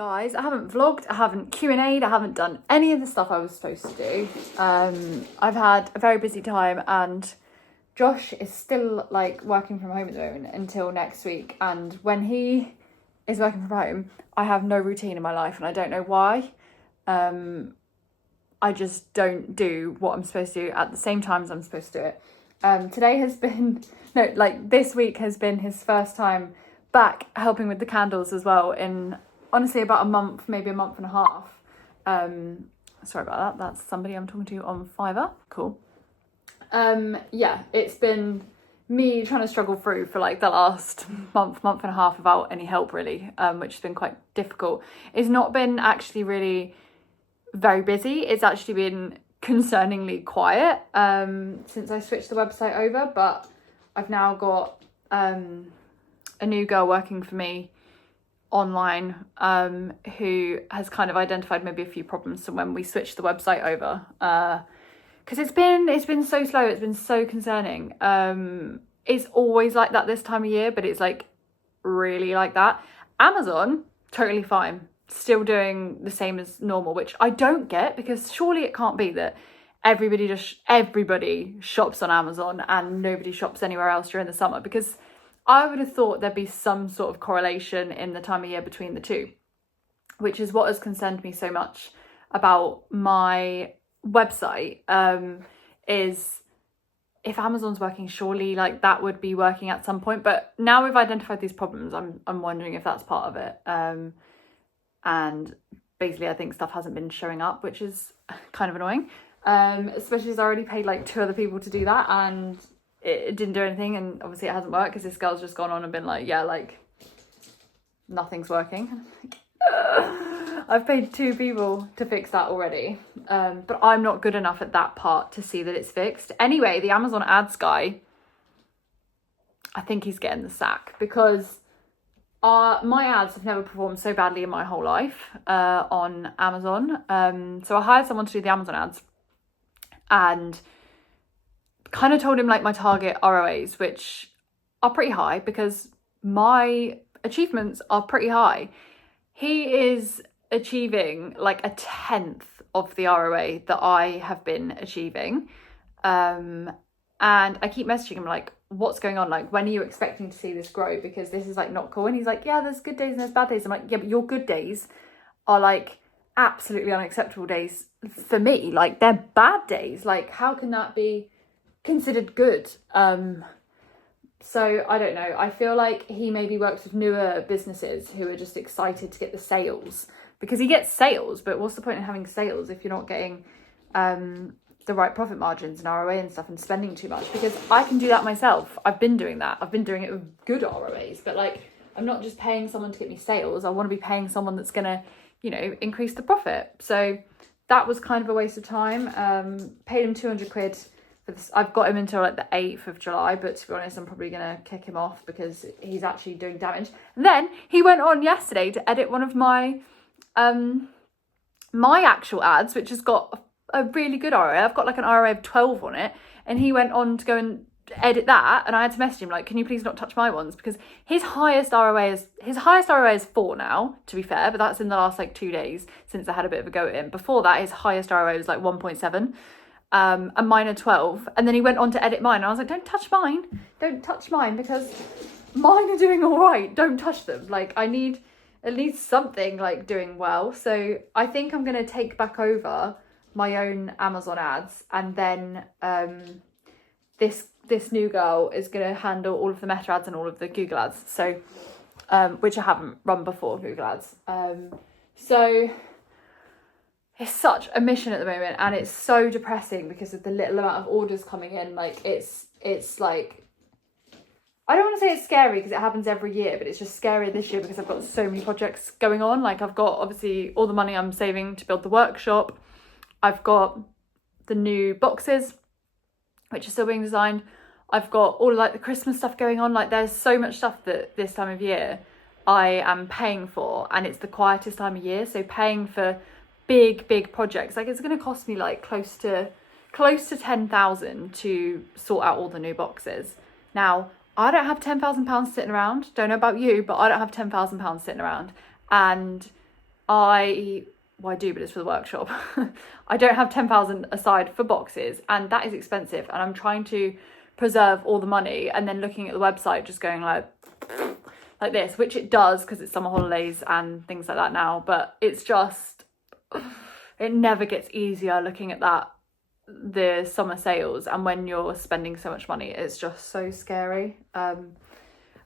guys, I haven't vlogged, I haven't Q&A'd, I haven't done any of the stuff I was supposed to do. I've had a very busy time, and Josh is still like working from home at the moment until next week, and when he is working from home I have no routine in my life, and I don't know why. I just don't do what I'm supposed to do at the same time as I'm supposed to do it. Today has been, no, like this week has been his first time back helping with the candles as well in honestly about a month, maybe a month and a half. Sorry about that, that's somebody I'm talking to on Fiverr. Cool. Yeah, it's been me trying to struggle through for like the last month and a half without any help really, which has been quite difficult. It's not been actually really very busy, it's actually been concerningly quiet since I switched the website over, but I've now got a new girl working for me online who has kind of identified maybe a few problems from when we switched the website over, because it's been so slow, it's been so concerning. It's always like that this time of year, but it's like really like that. Amazon, totally fine, still doing the same as normal, which I don't get, because surely it can't be that everybody shops on Amazon and nobody shops anywhere else during the summer, because I would have thought there'd be some sort of correlation in the time of year between the two, which is what has concerned me so much about my website. Is if Amazon's working, surely like that would be working at some point, but now we've identified these problems, I'm wondering if that's part of it. And basically I think stuff hasn't been showing up, which is kind of annoying, especially as I already paid like 2 other people to do that and it didn't do anything, and obviously it hasn't worked because this girl's just gone on and been like, yeah, like nothing's working. I've paid 2 people to fix that already, but I'm not good enough at that part to see that it's fixed. Anyway, the Amazon ads guy, I think he's getting the sack, because my ads have never performed so badly in my whole life on Amazon. So I hired someone to do the Amazon ads and kind of told him like my target ROAs, which are pretty high because my achievements are pretty high. He is achieving like a 10th of the ROA that I have been achieving. And I keep messaging him like, what's going on? Like, when are you expecting to see this grow? Because this is like not cool. And he's like, yeah, there's good days and there's bad days. I'm like, yeah, but your good days are like absolutely unacceptable days for me. Like, they're bad days. Like, how can that be considered good? So I don't know. I feel like he maybe works with newer businesses who are just excited to get the sales, because he gets sales, but what's the point in having sales if you're not getting the right profit margins and ROA and stuff and spending too much? Because I can do that myself. I've been doing that. I've been doing it with good ROAs, but like, I'm not just paying someone to get me sales. I want to be paying someone that's going to, you know, increase the profit. So that was kind of a waste of time. Paid him 200 quid. I've got him until like the 8th of July, but to be honest, I'm probably going to kick him off because he's actually doing damage. And then he went on yesterday to edit one of my my actual ads, which has got a really good ROA. I've got like an ROA of 12 on it, and he went on to go and edit that, and I had to message him like, can you please not touch my ones, because his highest ROA is 4 now, to be fair, but that's in the last like 2 days since I had a bit of a go at him. Before that, his highest ROA was like 1.7. And mine are 12, and then he went on to edit mine, and I was like, don't touch mine, because mine are doing all right, don't touch them. Like, I need at least something like doing well. So I think I'm going to take back over my own Amazon ads, and then this new girl is going to handle all of the Meta ads and all of the Google ads, so which I haven't run before, Google ads. So it's such a mission at the moment, and it's so depressing because of the little amount of orders coming in. Like, it's like, I don't want to say it's scary because it happens every year, but it's just scary this year because I've got so many projects going on. Like, I've got obviously all the money I'm saving to build the workshop. I've got the new boxes, which are still being designed. I've got all of like the Christmas stuff going on. Like, there's so much stuff that this time of year I am paying for, and it's the quietest time of year. So paying for big projects, like, it's going to cost me like close to 10,000 to sort out all the new boxes. Now, I don't have £10,000 sitting around. Don't know about you, but I don't have £10,000 sitting around. And I do, but it's for the workshop. I don't have 10,000 aside for boxes, and that is expensive, and I'm trying to preserve all the money, and then looking at the website just going like this, which it does because it's summer holidays and things like that now, but it's just, it never gets easier looking at that, the summer sales, and when you're spending so much money, it's just so scary. And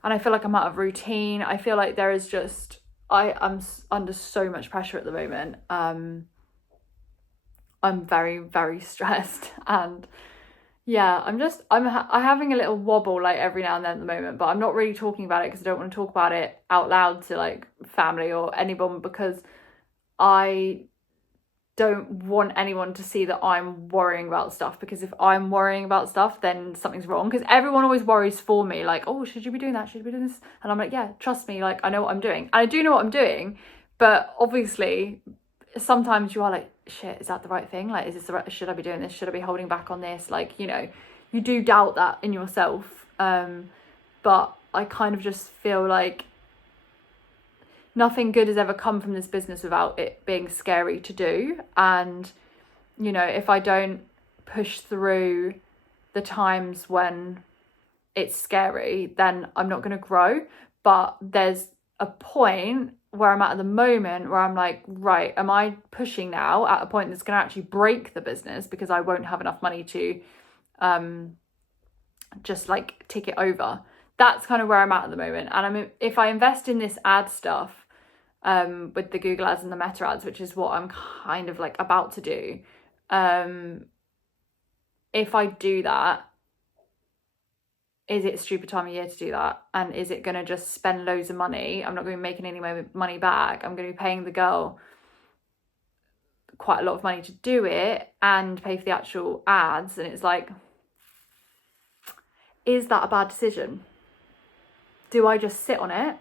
I feel like I'm out of routine. I feel like there is just, I'm under so much pressure at the moment. I'm very, very stressed, and yeah, I'm having a little wobble like every now and then at the moment, but I'm not really talking about it because I don't want to talk about it out loud to like family or anyone, because I don't want anyone to see that I'm worrying about stuff, because if I'm worrying about stuff, then something's wrong, because everyone always worries for me, like, oh, should you be doing that, should you be doing this? And I'm like, yeah, trust me, like I know what I'm doing, and I do know what I'm doing, but obviously sometimes you are like, shit, is that the right thing? Like, is this the right, should I be doing this? Should I be holding back on this? Like, you know, you do doubt that in yourself. But I kind of just feel like nothing good has ever come from this business without it being scary to do. And, you know, if I don't push through the times when it's scary, then I'm not going to grow. But there's a point where I'm at the moment where I'm like, right, am I pushing now at a point that's going to actually break the business because I won't have enough money to just like tick it over? That's kind of where I'm at the moment. And if I invest in this ad stuff with the Google ads and the Meta ads, which is what I'm kind of like about to do, if I do that, is it a stupid time of year to do that? And is it going to just spend loads of money? I'm not going to be making any money back. I'm going to be paying the girl quite a lot of money to do it and pay for the actual ads. And it's like, is that a bad decision? Do I just sit on it,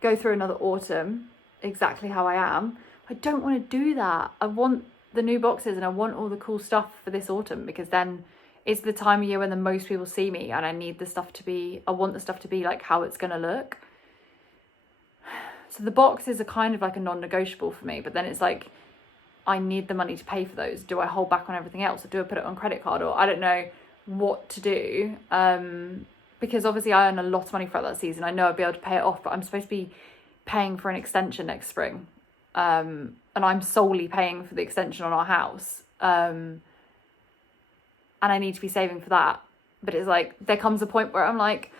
go through another autumn exactly how I am? I don't want to do that. I want the new boxes and I want all the cool stuff for this autumn, because then it's the time of year when the most people see me, and I want the stuff to be like how it's going to look. So the boxes are kind of like a non-negotiable for me, but then it's like, I need the money to pay for those. Do I hold back on everything else, or do I put it on credit card, or I don't know what to do, because obviously I earn a lot of money throughout that season. I know I'll be able to pay it off, but I'm supposed to be paying for an extension next spring, and I'm solely paying for the extension on our house, and I need to be saving for that. But it's like, there comes a point where I'm like,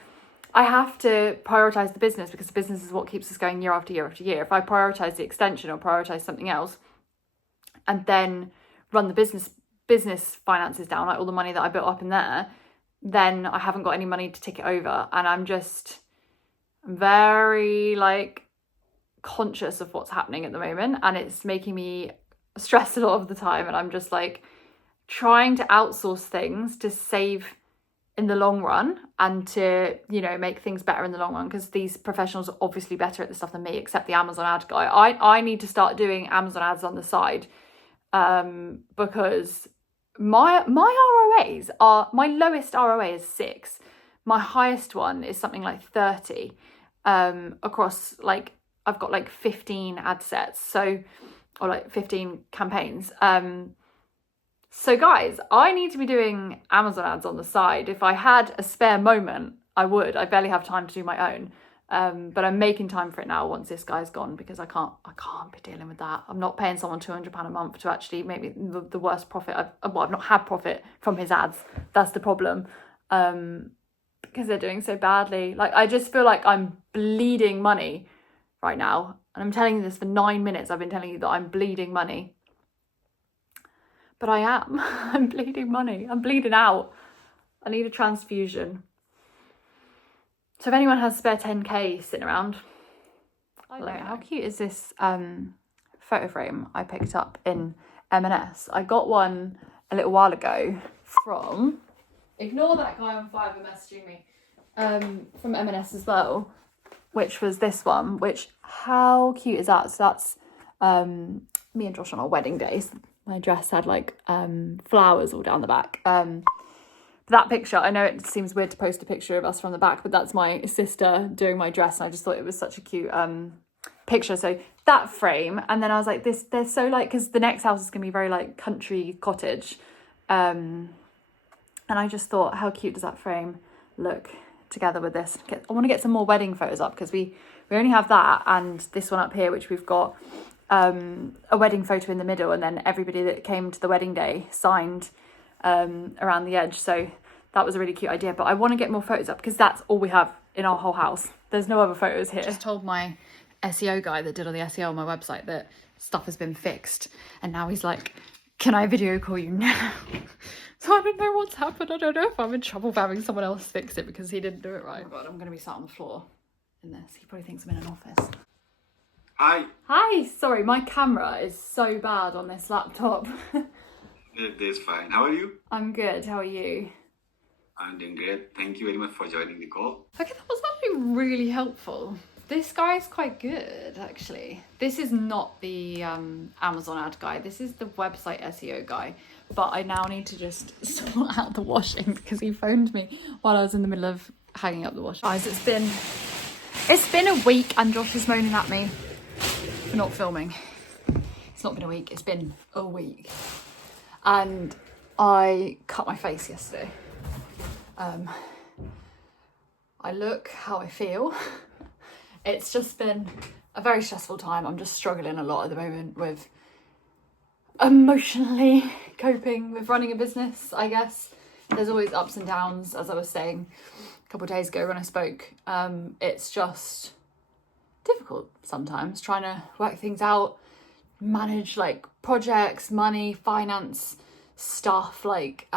I have to prioritize the business, because the business is what keeps us going year after year after year. If I prioritize the extension or prioritize something else and then run the business finances down, like all the money that I built up in there, then I haven't got any money to tick it over. And I'm very like conscious of what's happening at the moment, and it's making me stressed a lot of the time. And I'm just like trying to outsource things to save in the long run and to, you know, make things better in the long run, because these professionals are obviously better at this stuff than me, except the Amazon ad guy. I need to start doing Amazon ads on the side, because my ROAs are, my lowest ROA is 6. My highest one is something like 30 across, like, I've got like 15 ad sets, so, or like 15 campaigns. So guys, I need to be doing Amazon ads on the side. If I had a spare moment, I would. I barely have time to do my own. But I'm making time for it now once this guy's gone, because I can't be dealing with that. I'm not paying someone £200 a month to actually make me the worst profit. I've not had profit from his ads. That's the problem. Because they're doing so badly. Like, I just feel like I'm bleeding money right now. And I'm telling you this for 9 minutes. I've been telling you that I'm bleeding money. But I am. I'm bleeding money. I'm bleeding out. I need a transfusion. So if anyone has spare 10k sitting around, how cute is this photo frame I picked up in M&S? I got one a little while ago from, ignore that guy on Fiverr messaging me, from M&S as well, which was this one, which, how cute is that? So that's me and Josh on our wedding days. My dress had like flowers all down the back. That picture, I know it seems weird to post a picture of us from the back, but that's my sister doing my dress, and I just thought it was such a cute picture. So that frame, and then I was like, they're so like, because the next house is gonna be very like country cottage, and I just thought, how cute does that frame look together with this? I want to get some more wedding photos up, because we only have that and this one up here, which we've got a wedding photo in the middle, and then everybody that came to the wedding day signed around the edge. So that was a really cute idea, but I want to get more photos up because that's all we have in our whole house. There's no other photos here. I just told my SEO guy that did all the SEO on my website that stuff has been fixed, and now he's like, can I video call you now? So I don't know what's happened. I don't know if I'm in trouble for having someone else fix it because he didn't do it right. Oh God, I'm going to be sat on the floor in this. He probably thinks I'm in an office. Hi. Hi, sorry, my camera is so bad on this laptop. That's fine. How are you? I'm good, how are you? I'm doing great. Thank you very much for joining the call. Okay, that was actually really helpful. This guy's quite good, actually. This is not the Amazon ad guy. This is the website SEO guy. But I now need to just sort out the washing because he phoned me while I was in the middle of hanging up the washing. Guys, it's been a week and Josh is moaning at me for not filming. It's not been a week, it's been a week. And I cut my face yesterday. I look how I feel. It's just been a very stressful time. I'm just struggling a lot at the moment with emotionally coping with running a business, I guess. There's always ups and downs, as I was saying a couple of days ago when I spoke. It's just difficult sometimes trying to work things out, manage like projects, money, finance stuff, like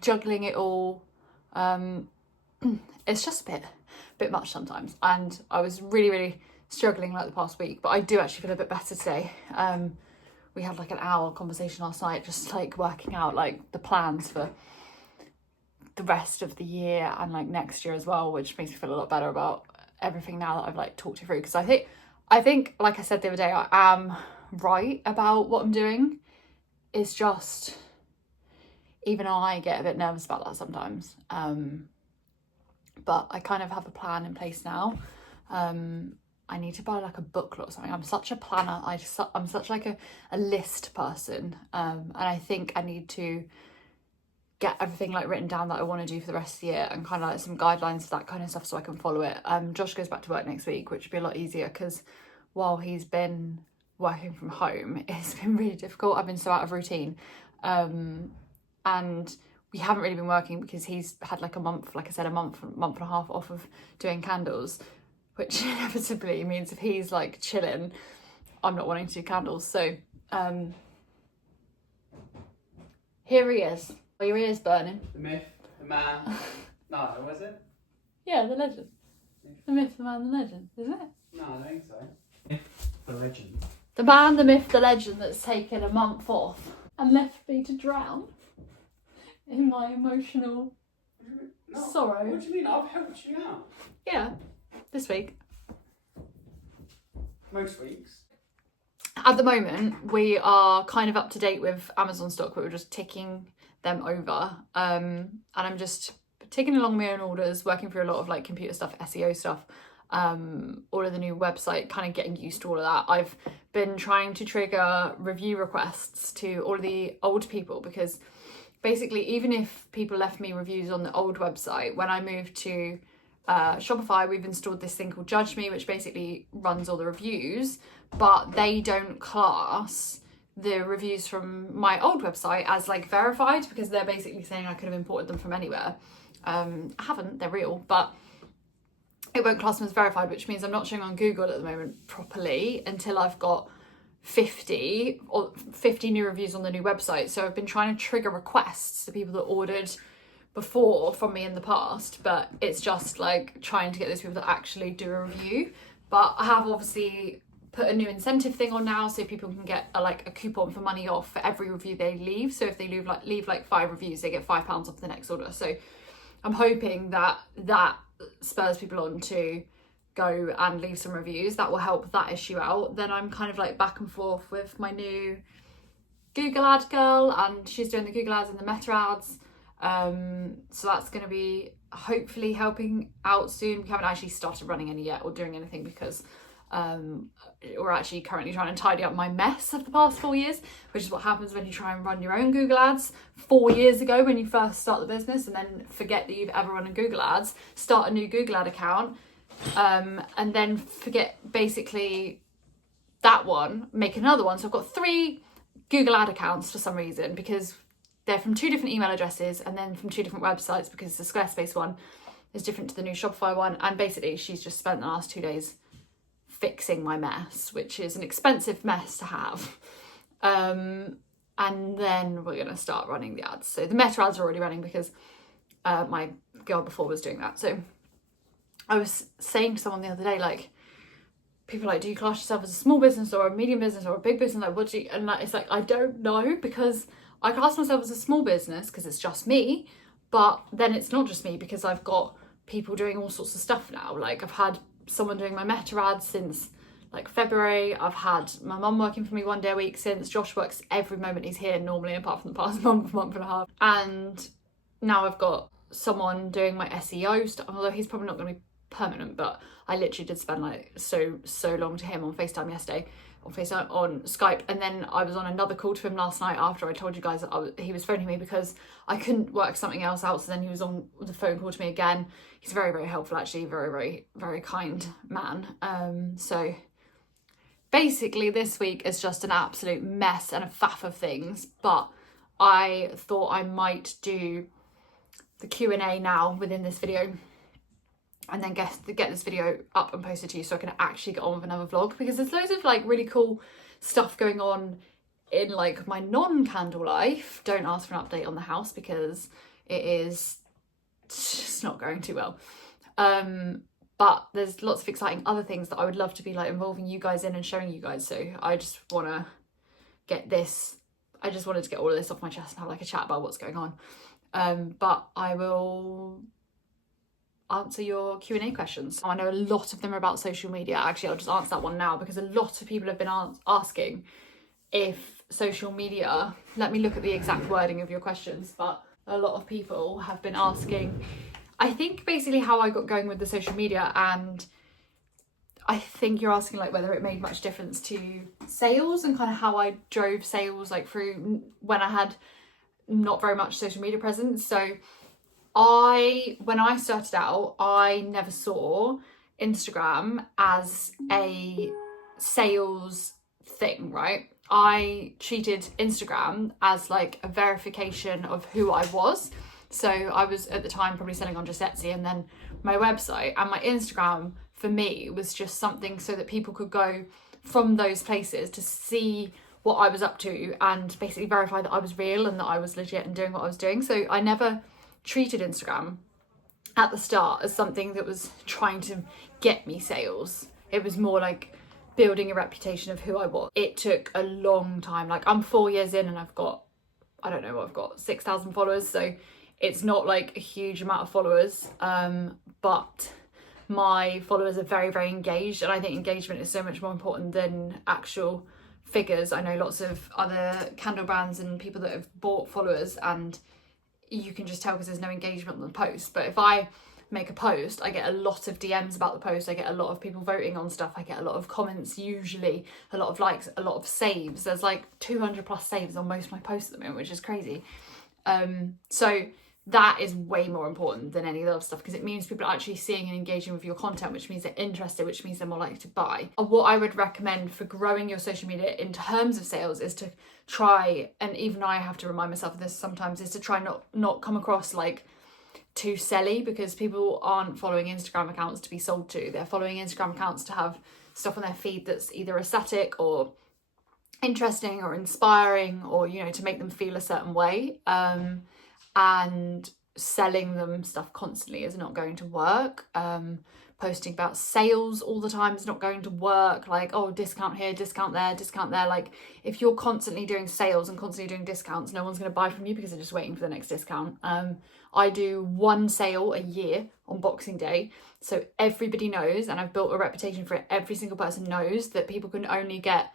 juggling it all. It's just a bit much sometimes, and I was really struggling like the past week, but I do actually feel a bit better today. We had like an hour conversation last night, just like working out like the plans for the rest of the year and like next year as well, which makes me feel a lot better about everything now that I've like talked it through, because I think like I said the other day, I am right about what I'm doing. It's just even I get a bit nervous about that sometimes. But I kind of have a plan in place now. I need to buy like a booklet or something. I'm such a planner. I'm such like a list person. And I think I need to get everything like written down that I want to do for the rest of the year, and kind of like some guidelines for that kind of stuff so I can follow it. Josh goes back to work next week, which would be a lot easier because while he's been working from home, it's been really difficult. I've been so out of routine. And we haven't really been working because he's had like a month, like I said, a month and a half off of doing candles, which inevitably means if he's like chilling, I'm not wanting to do candles. So here he is. Are your ears burning? The myth, the man. No, was it? Yeah, the legend. The myth, the man, the legend, isn't it? No, I don't think so. Myth, the legend. The man, the myth, the legend that's taken a month off and left me to drown in my emotional sorrow. What do you mean? I've helped you out. Yeah, this week. Most weeks. At the moment, we are kind of up to date with Amazon stock, but we're just ticking them over. And I'm just taking along my own orders, working through a lot of like computer stuff, SEO stuff, all of the new website, kind of getting used to all of that. I've been trying to trigger review requests to all of the old people, because basically, even if people left me reviews on the old website, when I moved to Shopify, we've installed this thing called Judge Me, which basically runs all the reviews, but they don't class the reviews from my old website as like verified, because they're basically saying I could have imported them from anywhere. I haven't, they're real, but it won't class them as verified, which means I'm not showing on Google at the moment properly until I've got 50 new reviews on the new website. So I've been trying to trigger requests to people that ordered before from me in the past, but it's just like trying to get those people to actually do a review. But I have obviously put a new incentive thing on now, so people can get a coupon for money off for every review they leave. So if they leave like 5 reviews, they get £5 off the next order. So I'm hoping that spurs people on to go and leave some reviews. That will help that issue out. Then I'm kind of like back and forth with my new Google ad girl, and she's doing the Google ads and the Meta ads. So that's going to be hopefully helping out soon. We haven't actually started running any yet or doing anything because We're actually currently trying to tidy up my mess of the past 4 years, which is what happens when you try and run your own Google ads 4 years ago when you first start the business, and then forget that you've ever run a Google ads, start a new Google ad account, and then forget basically that one, make another one. So I've got 3 Google ad accounts for some reason, because they're from 2 different email addresses and then from 2 different websites, because the Squarespace one is different to the new Shopify one. And basically she's just spent the last 2 days fixing my mess, which is an expensive mess to have. And then we're going to start running the ads. So the Meta ads are already running because my girl before was doing that. So I was saying to someone the other day, like, people are like, do you class yourself as a small business or a medium business or a big business? Like, what do you, and like, it's like, I don't know, because I class myself as a small business because it's just me, but then it's not just me because I've got people doing all sorts of stuff now. Like, I've had someone doing my Meta ads since like February. I've had my mum working for me 1 day a week since. Josh works every moment he's here normally, apart from the past month and a half. And now I've got someone doing my SEO stuff, although he's probably not going to be permanent, but I literally did spend like so long to him on FaceTime yesterday, on Skype, and then I was on another call to him last night after I told you guys that he was phoning me because I couldn't work something else out. So then he was on the phone call to me again. He's very, very helpful, actually, very, very, very kind man. So basically this week is just an absolute mess and a faff of things, but I thought I might do the Q&A now within this video, and then get this video up and posted to you so I can actually get on with another vlog, because there's loads of like really cool stuff going on in like my non-candle life. Don't ask for an update on the house because it is just not going too well. But there's lots of exciting other things that I would love to be like involving you guys in and showing you guys. So I just want to get this, I just wanted to get all of this off my chest and have like a chat about what's going on. But I will answer your Q&A questions. I know a lot of them are about social media. Actually, I'll just answer that one now because a lot of people have been asking if social media, let me look at the exact wording of your questions, but a lot of people have been asking, I think basically how I got going with the social media, and I think you're asking like whether it made much difference to sales and kind of how I drove sales like through when I had not very much social media presence. So when I started out, I never saw Instagram as a sales thing, right? I treated Instagram as like a verification of who I was. So I was at the time probably selling on just Etsy, and then my website and my Instagram for me was just something so that people could go from those places to see what I was up to and basically verify that I was real and that I was legit and doing what I was doing. So I never treated Instagram at the start as something that was trying to get me sales. It was more like building a reputation of who I was. It took a long time. Like, I'm 4 years in and I've got, I don't know what I've got, 6,000 followers. So it's not like a huge amount of followers, but my followers are very, very engaged. And I think engagement is so much more important than actual figures. I know lots of other candle brands and people that have bought followers, and you can just tell because there's no engagement on the post. But if I make a post, I get a lot of DMs about the post, I get a lot of people voting on stuff, I get a lot of comments, usually a lot of likes, a lot of saves. There's like 200 plus saves on most of my posts at the moment, which is crazy. So that is way more important than any of the other stuff, because it means people are actually seeing and engaging with your content, which means they're interested, which means they're more likely to buy. What I would recommend for growing your social media in terms of sales is to try, and even I have to remind myself of this sometimes, is to try not come across like too selly, because people aren't following Instagram accounts to be sold to. They're following Instagram accounts to have stuff on their feed that's either aesthetic or interesting or inspiring, or, you know, to make them feel a certain way. And selling them stuff constantly is not going to work. Posting about sales all the time is not going to work. Like, oh, discount here, discount there, discount there. Like, if you're constantly doing sales and constantly doing discounts, no one's going to buy from you because they're just waiting for the next discount. I do one sale a year on Boxing Day, so everybody knows, and I've built a reputation for it. Every single person knows that people can only get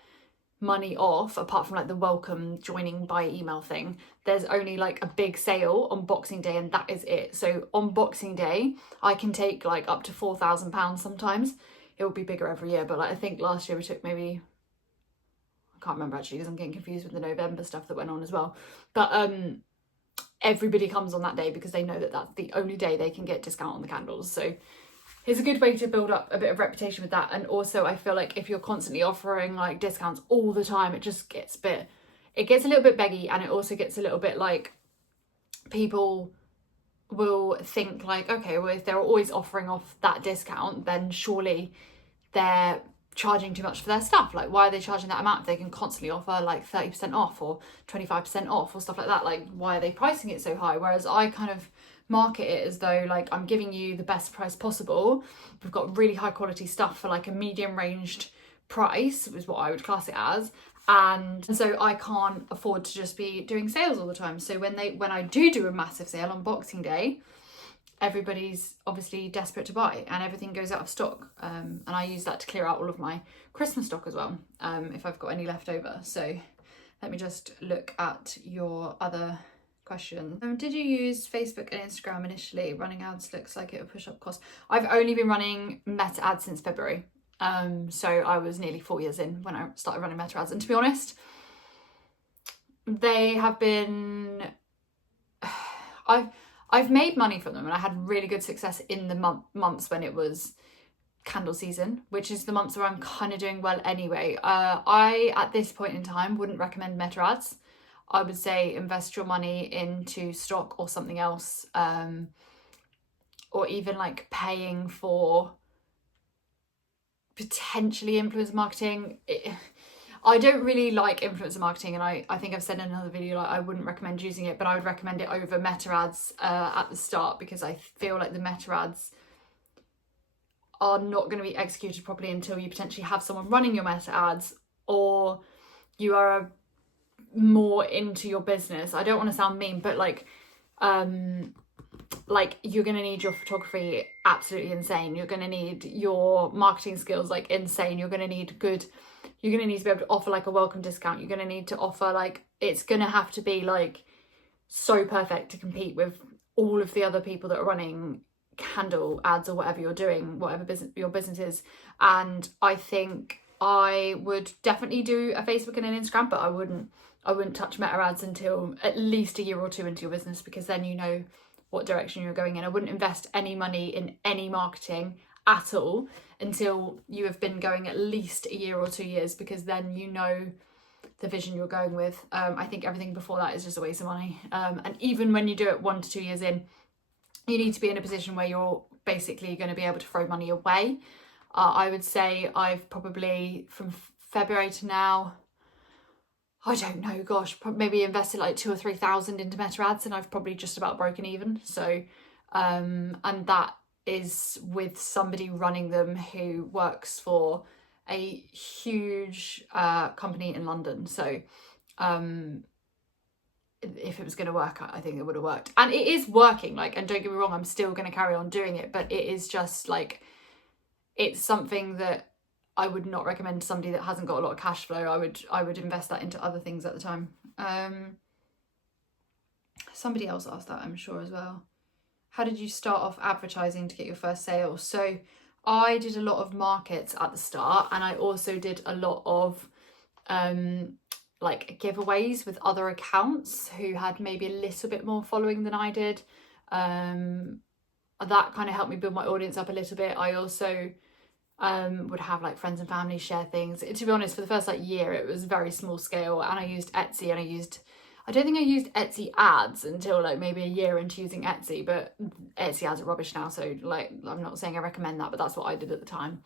money off, apart from like the welcome joining by email thing, there's only like a big sale on Boxing Day, and that is it. So on Boxing Day I can take like up to £4,000 sometimes it will be bigger every year. But like I think last year we took maybe, I can't remember actually because I'm getting confused with the November stuff that went on as well. But everybody comes on that day because they know that that's the only day they can get discount on the candles. So it's a good way to build up a bit of reputation with that. And also I feel like if you're constantly offering like discounts all the time, it just gets it gets a little bit beggy, and it also gets a little bit like people will think like, okay, well if they're always offering off that discount, then surely they're charging too much for their stuff. Like, why are they charging that amount if they can constantly offer like 30% off or 25% off or stuff like that? Like, why are they pricing it so high? Whereas I kind of market it as though like I'm giving you the best price possible. We've got really high quality stuff for like a medium ranged price, is what I would class it as. And so I can't afford to just be doing sales all the time. So when I do a massive sale on Boxing Day, everybody's obviously desperate to buy and everything goes out of stock. And I use that to clear out all of my Christmas stock as well, if I've got any left over. So let me just look at your other question. Did you use Facebook and Instagram initially? Running ads looks like it would push up costs. I've only been running Meta ads since February. So I was nearly 4 years in when I started running Meta ads. And to be honest, they have been... I've made money from them, and I had really good success in the months when it was candle season, which is the months where I'm kind of doing well anyway. I, at this point in time, wouldn't recommend Meta ads. I would say invest your money into stock or something else, or even like paying for potentially influencer marketing. I don't really like influencer marketing, and I think I've said in another video like I wouldn't recommend using it, but I would recommend it over Meta ads at the start, because I feel like the Meta ads are not going to be executed properly until you potentially have someone running your Meta ads, or you are more into your business. I don't want to sound mean, but like you're going to need your photography absolutely insane. You're going to need your marketing skills like insane. You're going to need to be able to offer like a welcome discount. You're going to need to offer like, it's going to have to be like so perfect to compete with all of the other people that are running candle ads or whatever you're doing, whatever business your business is. And I think I would definitely do a Facebook and an Instagram, but I wouldn't touch Meta ads until at least a year or two into your business, because then you know what direction you're going in. I wouldn't invest any money in any marketing at all until you have been going at least a year or 2 years, because then you know the vision you're going with. I think everything before that is just a waste of money. And even when you do it 1 to 2 years in, you need to be in a position where you're basically going to be able to throw money away. I would say I've probably, from February to now, I don't know, gosh, maybe invested like 2,000 or 3,000 into Meta ads, and I've probably just about broken even. So, and that is with somebody running them who works for a huge company in London. So, if it was going to work, I think it would have worked. And it is working, like, and don't get me wrong, I'm still going to carry on doing it, but it is just like, it's something that I would not recommend to somebody that hasn't got a lot of cash flow. I would invest that into other things at the time. Somebody else asked that, I'm sure, as well. How did you start off advertising to get your first sale? So I did a lot of markets at the start, and I also did a lot of like giveaways with other accounts who had maybe a little bit more following than I did. That kind of helped me build my audience up a little bit. I also would have like friends and family share things. To be honest, for the first like year, it was very small scale, and I used Etsy, and I don't think I used Etsy ads until like maybe a year into using Etsy, but Etsy ads are rubbish now. So like, I'm not saying I recommend that, but that's what I did at the time.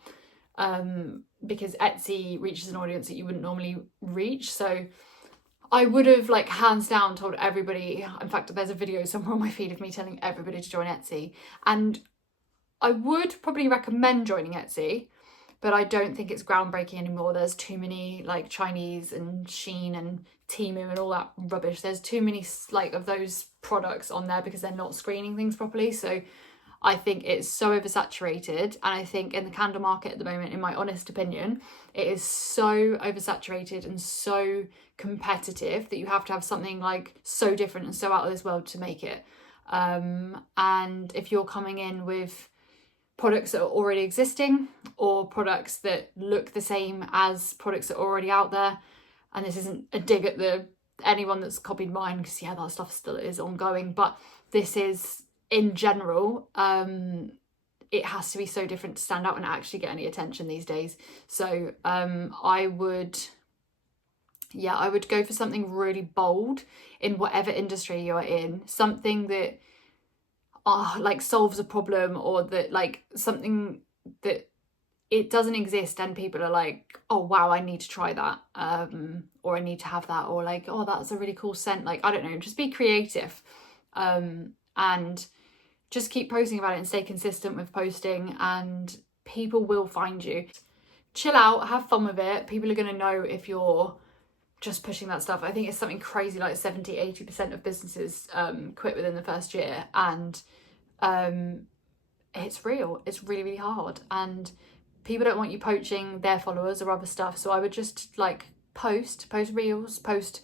Because Etsy reaches an audience that you wouldn't normally reach. So I would have like hands down told everybody. In fact, there's a video somewhere on my feed of me telling everybody to join Etsy, and I would probably recommend joining Etsy, but I don't think it's groundbreaking anymore. There's too many like Chinese and Shein and Temu and all that rubbish. There's too many like of those products on there because they're not screening things properly. So I think it's so oversaturated. And I think in the candle market at the moment, in my honest opinion, it is so oversaturated and so competitive that you have to have something like so different and so out of this world to make it. And if you're coming in with products that are already existing or products that look the same as products that are already out there. And this isn't a dig at anyone that's copied mine, because yeah, that stuff still is ongoing, but this is in general, it has to be so different to stand out and actually get any attention these days. So I would go for something really bold in whatever industry you're in, something that like solves a problem, or that like something that it doesn't exist and people are like, oh wow, I need to try that, or I need to have that, or like, oh, that's a really cool scent. Like, I don't know, just be creative, and just keep posting about it and stay consistent with posting, and people will find you. Chill out, have fun with it. People are going to know if you're just pushing that stuff. I think it's something crazy like 70-80% of businesses quit within the first year, and it's real. It's really, really hard, and people don't want you poaching their followers or other stuff. So I would just like post reels, post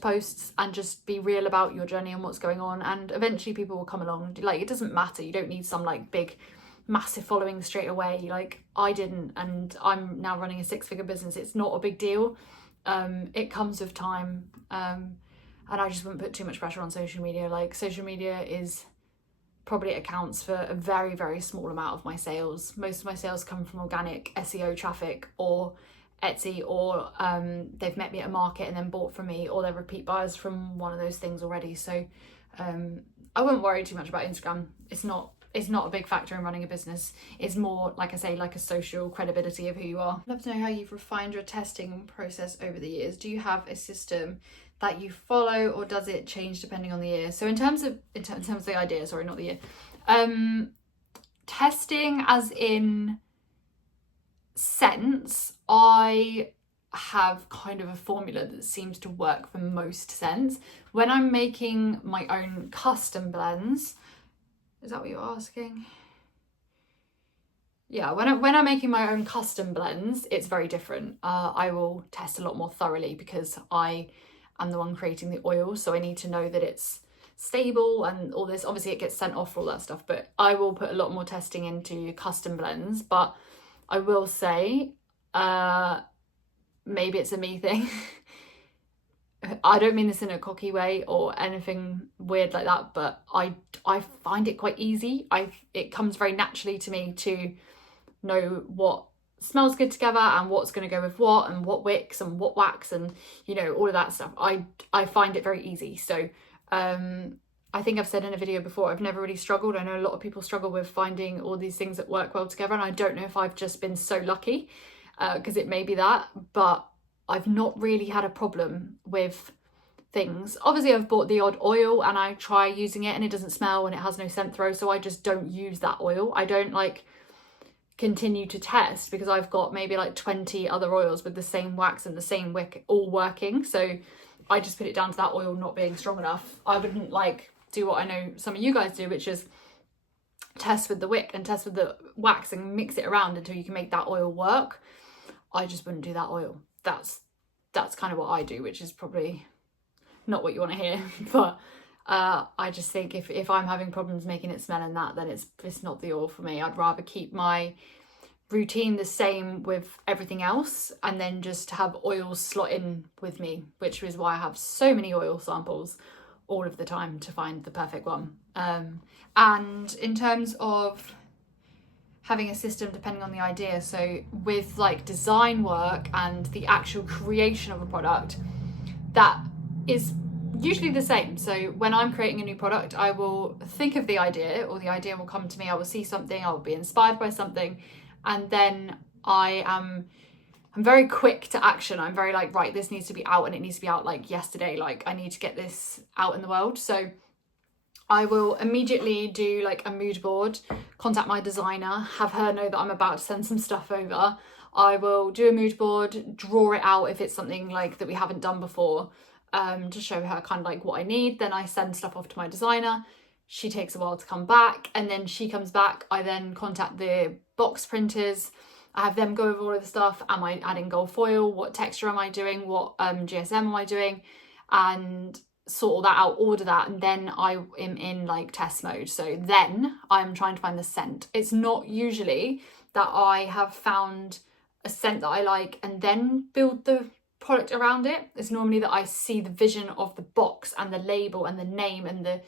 posts, and just be real about your journey and what's going on, and eventually people will come along. Like, it doesn't matter, you don't need some like big massive following straight away. Like I didn't, and I'm now running a 6-figure business. It's not a big deal. It comes with time, and I just wouldn't put too much pressure on social media. Like, social media is probably accounts for a very, very small amount of my sales. Most of my sales come from organic SEO traffic, or Etsy, or they've met me at a market and then bought from me, or they're repeat buyers from one of those things already. So I wouldn't worry too much about Instagram. It's not a big factor in running a business. It's more, like I say, like a social credibility of who you are. I'd love to know how you've refined your testing process over the years. Do you have a system that you follow, or does it change depending on the year? So in terms of the idea, sorry, not the year. Testing as in scents, I have kind of a formula that seems to work for most scents. When I'm making my own custom blends, is that what you're asking? Yeah, when I'm making my own custom blends, it's very different. I will test a lot more thoroughly because I am the one creating the oil, so I need to know that it's stable and all this. Obviously it gets sent off for all that stuff, but I will put a lot more testing into custom blends. But I will say, maybe it's a me thing. I don't mean this in a cocky way or anything weird like that, but I find it quite easy. It comes very naturally to me to know what smells good together and what's going to go with what, and what wicks and what wax, and you know, all of that stuff. I find it very easy. So I think I've said in a video before, I've never really struggled. I know a lot of people struggle with finding all these things that work well together, and I don't know if I've just been so lucky, because it may be that, but I've not really had a problem with things. Obviously I've bought the odd oil and I try using it and it doesn't smell and it has no scent throw, so I just don't use that oil. I don't like continue to test because I've got maybe like 20 other oils with the same wax and the same wick all working, so I just put it down to that oil not being strong enough. I wouldn't like do what I know some of you guys do, which is test with the wick and test with the wax and mix it around until you can make that oil work. I just wouldn't do that oil. That's kind of what I do, which is probably not what you want to hear, but I just think if I'm having problems making it smell in that, then it's not the oil for me. I'd rather keep my routine the same with everything else and then just have oils slot in with me, which is why I have so many oil samples all of the time to find the perfect one. And in terms of having a system depending on the idea, so with like design work and the actual creation of a product, that is usually the same. So when I'm creating a new product, I will think of the idea, or the idea will come to me. I will see something, I will be inspired by something, and then I'm very quick to action. I'm very like, right, this needs to be out, and it needs to be out like yesterday. Like, I need to get this out in the world. So I will immediately do like a mood board, contact my designer, have her know that I'm about to send some stuff over. I will do a mood board, draw it out if it's something like that we haven't done before, to show her kind of like what I need. Then I send stuff off to my designer. She takes a while to come back, and then she comes back. I then contact the box printers. I have them go over all of the stuff. Am I adding gold foil? What texture am I doing? What GSM am I doing? And sort all that out, order that, and then I am in like test mode. So then I'm trying to find the scent. It's not usually that I have found a scent that I like and then build the product around it. It's normally that I see the vision of the box and the label and the name and the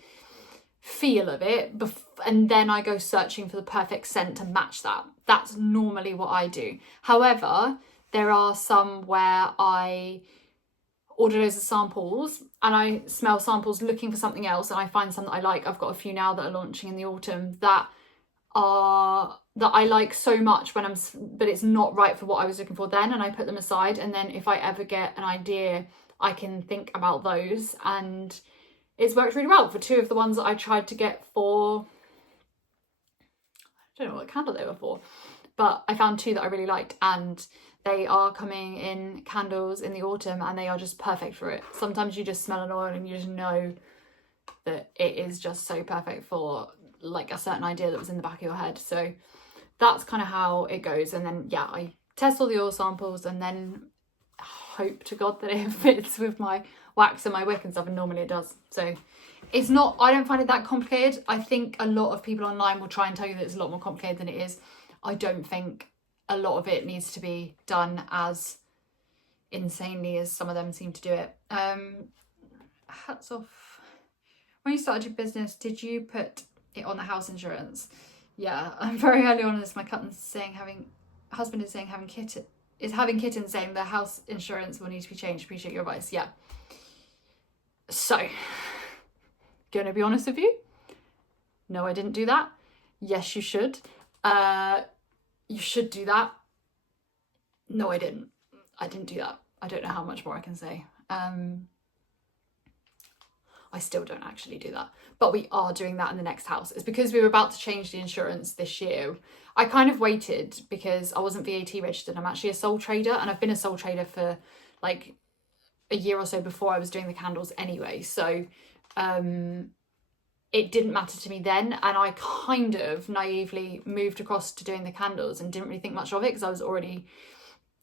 feel of it, and then I go searching for the perfect scent to match that. That's normally what I do. However, there are some where I order loads of samples and I smell samples looking for something else, and I find some that I like. I've got a few now that are launching in the autumn that I like so much but it's not right for what I was looking for then, and I put them aside, and then if I ever get an idea I can think about those. And it's worked really well for two of the ones that I tried to get for, I don't know what candle they were for, but I found two that I really liked, and they are coming in candles in the autumn and they are just perfect for it. Sometimes you just smell an oil and you just know that it is just so perfect for like a certain idea that was in the back of your head. So that's kind of how it goes. And then yeah, I test all the oil samples and then hope to God that it fits with my wax and my wick and stuff, and normally it does. So it's not, I don't find it that complicated. I think a lot of people online will try and tell you that it's a lot more complicated than it is. I don't think a lot of it needs to be done as insanely as some of them seem to do it. Hats off. When you started your business, did you put it on the house insurance? Yeah, I'm very early on in this. My husband is saying having kittens, saying the house insurance will need to be changed. Appreciate your advice. Yeah. So, gonna be honest with you. No, I didn't do that. Yes, you should. You should do that. No, I didn't. I didn't do that. I don't know how much more I can say. I still don't actually do that. But we are doing that in the next house. It's because we were about to change the insurance this year. I kind of waited because I wasn't VAT registered. I'm actually a sole trader, and I've been a sole trader for like a year or so before I was doing the candles anyway. So it didn't matter to me then, and I kind of naively moved across to doing the candles and didn't really think much of it because I was already,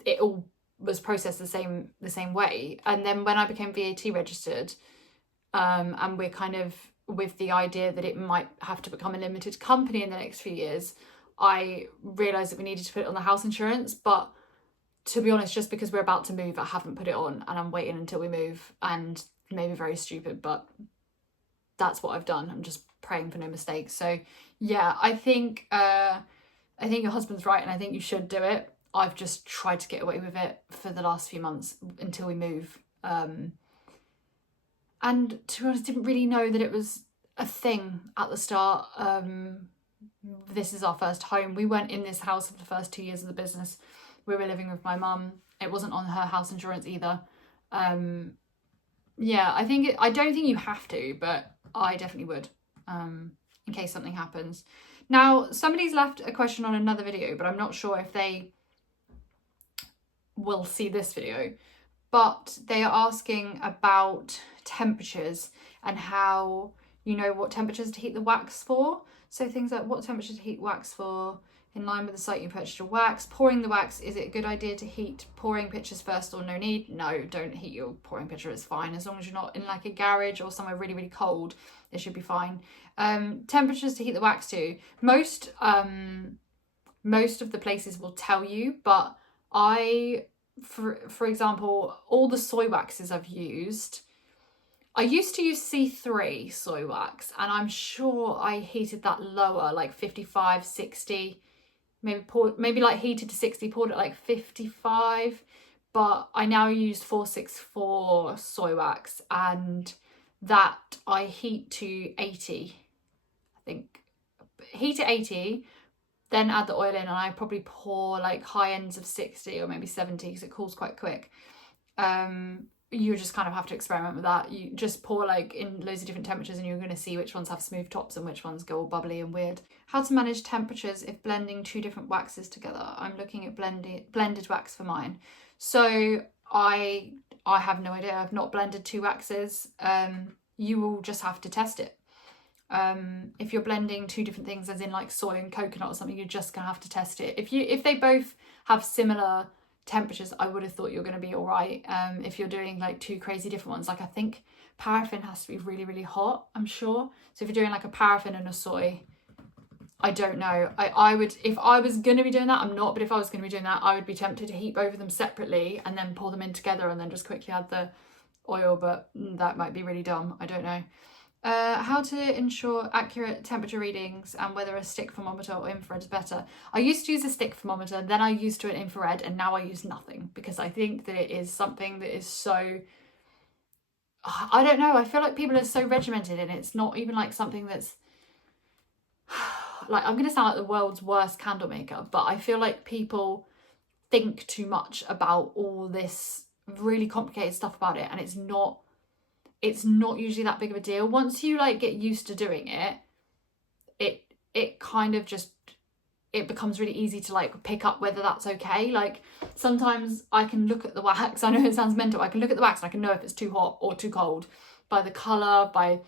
it all was processed the same way. And then when I became VAT registered, and we're kind of with the idea that it might have to become a limited company in the next few years, I realised that we needed to put it on the house insurance. But to be honest, just because we're about to move, I haven't put it on, and I'm waiting until we move. And maybe very stupid, but that's what I've done. I'm just praying for no mistakes. So yeah, I think your husband's right, and I think you should do it. I've just tried to get away with it for the last few months until we move. And to be honest, didn't really know that it was a thing at the start. This is our first home. We weren't in this house for the first 2 years of the business. We were living with my mum. It wasn't on her house insurance either. Yeah, I don't think you have to, but I definitely would, in case something happens. Now, somebody's left a question on another video, but I'm not sure if they will see this video. But they are asking about temperatures and how you know what temperatures to heat the wax for. So things like what temperature to heat wax for in line with the site you purchased your wax. Pouring the wax, is it a good idea to heat pouring pitchers first or no need? No, don't heat your pouring pitcher, it's fine. As long as you're not in like a garage or somewhere really, really cold, it should be fine. Temperatures to heat the wax to. Most of the places will tell you, but for example, all the soy waxes I've used, I used to use C3 soy wax, and I'm sure I heated that lower, like 55, 60, maybe like heated to 60, poured at like 55, but I now use 464 soy wax, and that I heat to 80, I think. Heat to 80, then add the oil in, and I probably pour like high ends of 60 or maybe 70 because it cools quite quick. You just kind of have to experiment with that. You just pour like in loads of different temperatures, and you're going to see which ones have smooth tops and which ones go all bubbly and weird. How to manage temperatures if blending two different waxes together. I'm looking at blended wax for mine. So I have no idea. I've not blended two waxes. You will just have to test it. If you're blending two different things, as in like soy and coconut or something, you're just gonna have to test it. If they both have similar temperatures, I would have thought you're going to be all right. If you're doing like two crazy different ones, like I think paraffin has to be really, really hot, I'm sure. So if you're doing like a paraffin and a soy, I don't know. I would, if I was going to be doing that, I'm not, but if I was going to be doing that, I would be tempted to heat both of them separately and then pour them in together and then just quickly add the oil, but that might be really dumb. I don't know. How to ensure accurate temperature readings and whether a stick thermometer or infrared is better. I used to use a stick thermometer, then I used to an infrared, and now I use nothing because I think that it is something that is so, I don't know, I feel like people are so regimented and it's not even like something that's like, I'm going to sound like the world's worst candle maker, but I feel like people think too much about all this really complicated stuff about it, and it's not usually that big of a deal. Once you like get used to doing it, it kind of just, it becomes really easy to like pick up whether that's okay. Like sometimes I can look at the wax, I know it sounds mental, I can look at the wax and I can know if it's too hot or too cold by the colour, by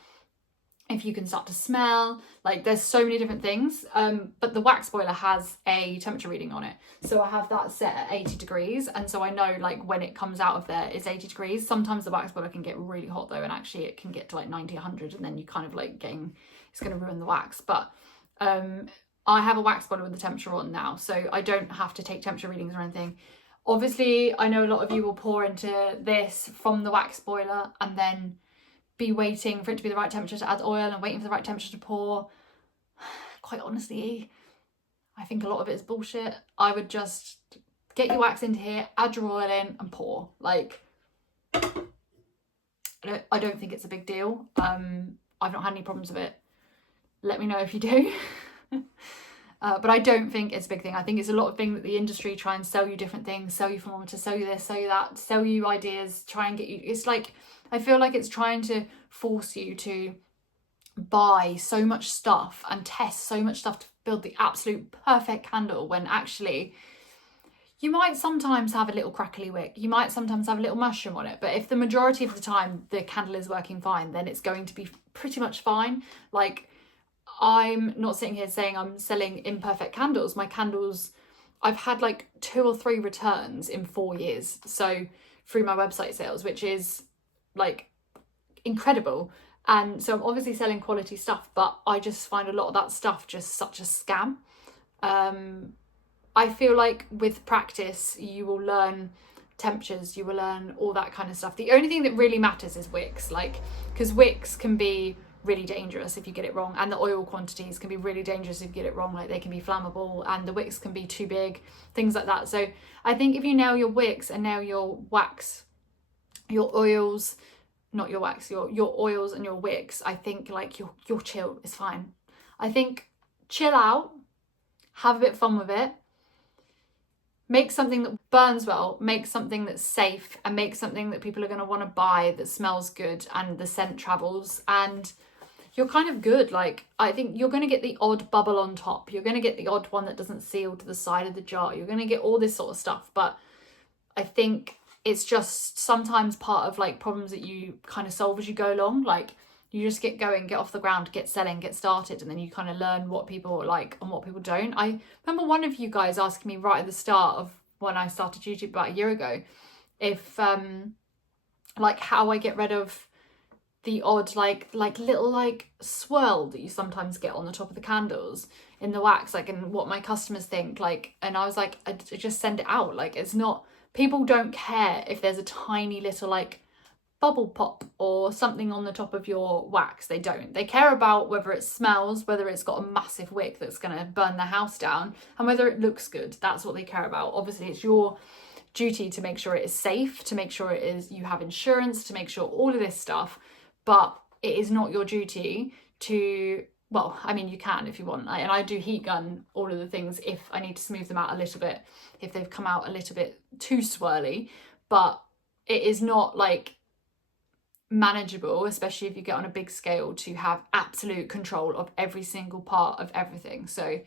if you can start to smell, like there's so many different things. But the wax boiler has a temperature reading on it. So I have that set at 80 degrees. And so I know like when it comes out of there, it's 80 degrees. Sometimes the wax boiler can get really hot though. And actually it can get to like 90, 100. And then you kind of like it's going to ruin the wax. But I have a wax boiler with the temperature on now. So I don't have to take temperature readings or anything. Obviously, I know a lot of you will pour into this from the wax boiler and then be waiting for it to be the right temperature to add oil and waiting for the right temperature to pour. Quite honestly, I think a lot of it is bullshit. I would just get your wax into here, add your oil in and pour. Like, I don't think it's a big deal. I've not had any problems with it. Let me know if you do. But I don't think it's a big thing. I think it's a lot of things that the industry try and sell you different things, sell you thermometers, sell you this, sell you that, sell you ideas, try and get you. It's like, I feel like it's trying to force you to buy so much stuff and test so much stuff to build the absolute perfect candle, when actually you might sometimes have a little crackly wick, you might sometimes have a little mushroom on it, but if the majority of the time the candle is working fine, then it's going to be pretty much fine. Like, I'm not sitting here saying I'm selling imperfect candles. My candles, I've had like 2 or 3 returns in 4 years, so through my website sales, which is like incredible. And so I'm obviously selling quality stuff, but I just find a lot of that stuff just such a scam. I feel like with practice you will learn temperatures, you will learn all that kind of stuff. The only thing that really matters is wicks, like, because wicks can be really dangerous if you get it wrong, and the oil quantities can be really dangerous if you get it wrong. Like, they can be flammable and the wicks can be too big, things like that. So I think if you nail your wicks and nail your wax, your oils, not your wax, your oils and your wicks, I think like your chill is fine. I think chill out, have a bit of fun with it, make something that burns well, make something that's safe, and make something that people are going to want to buy, that smells good and the scent travels, and you're kind of good. Like, I think you're going to get the odd bubble on top, you're going to get the odd one that doesn't seal to the side of the jar, you're going to get all this sort of stuff. But I think it's just sometimes part of like problems that you kind of solve as you go along. Like, you just get going, get off the ground, get selling, get started, and then you kind of learn what people like and what people don't. I remember one of you guys asking me right at the start of when I started YouTube about a year ago, if like how I get rid of the odd like little like swirl that you sometimes get on the top of the candles in the wax, like, and what my customers think. Like, and I was like, I just send it out. Like, it's not, people don't care if there's a tiny little like bubble pop or something on the top of your wax. They don't. They care about whether it smells, whether it's got a massive wick that's going to burn the house down, and whether it looks good. That's what they care about. Obviously, it's your duty to make sure it is safe, to make sure it is, you have insurance, to make sure all of this stuff, but it is not your duty to, well, I mean, you can if you want, and I do heat gun all of the things if I need to smooth them out a little bit, if they've come out a little bit too swirly, but it is not like manageable, especially if you get on a big scale, to have absolute control of every single part of everything. So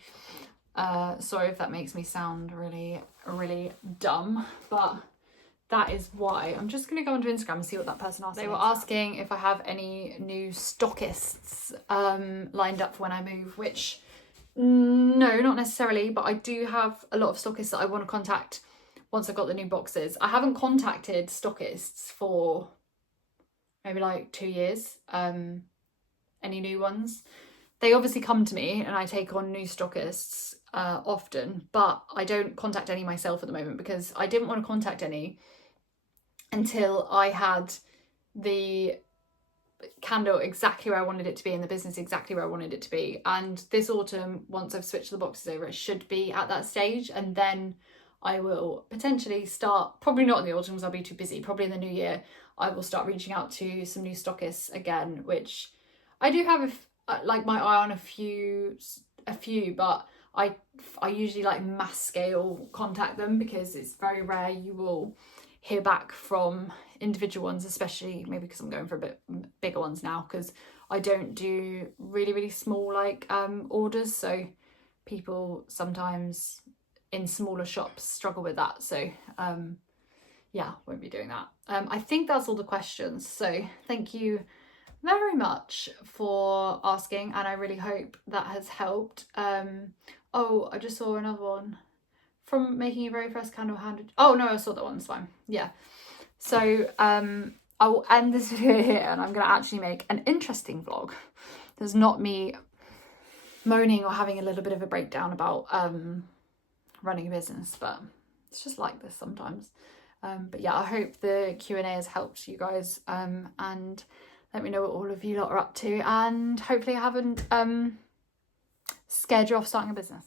sorry if that makes me sound really dumb, but that is why. I'm just going to go onto Instagram and see what that person asked. They were asking if I have any new stockists lined up for when I move, which no, not necessarily, but I do have a lot of stockists that I want to contact once I've got the new boxes. I haven't contacted stockists for maybe like 2 years. Any new ones, they obviously come to me and I take on new stockists often, but I don't contact any myself at the moment because I didn't want to contact any until I had the candle exactly where I wanted it to be and the business exactly where I wanted it to be. And this autumn, once I've switched the boxes over, it should be at that stage, and then I will potentially start, probably not in the autumn because I'll be too busy, probably in the new year, I will start reaching out to some new stockists again, which I do have like my eye on a few, but I usually like mass scale contact them because it's very rare you will hear back from individual ones, especially maybe because I'm going for a bit bigger ones now, because I don't do really small like orders, so people sometimes in smaller shops struggle with that. So yeah, won't be doing that. I think that's all the questions, so thank you very much for asking, and I really hope that has helped. Oh, I just saw another one from making your very first candle handed. Oh no, I saw that one, it's fine. Yeah, so I will end this video here and I'm gonna actually make an interesting vlog. There's not me moaning or having a little bit of a breakdown about running a business, but it's just like this sometimes. But yeah, I hope the Q&A has helped you guys, and let me know what all of you lot are up to, and hopefully I haven't scared you off starting a business.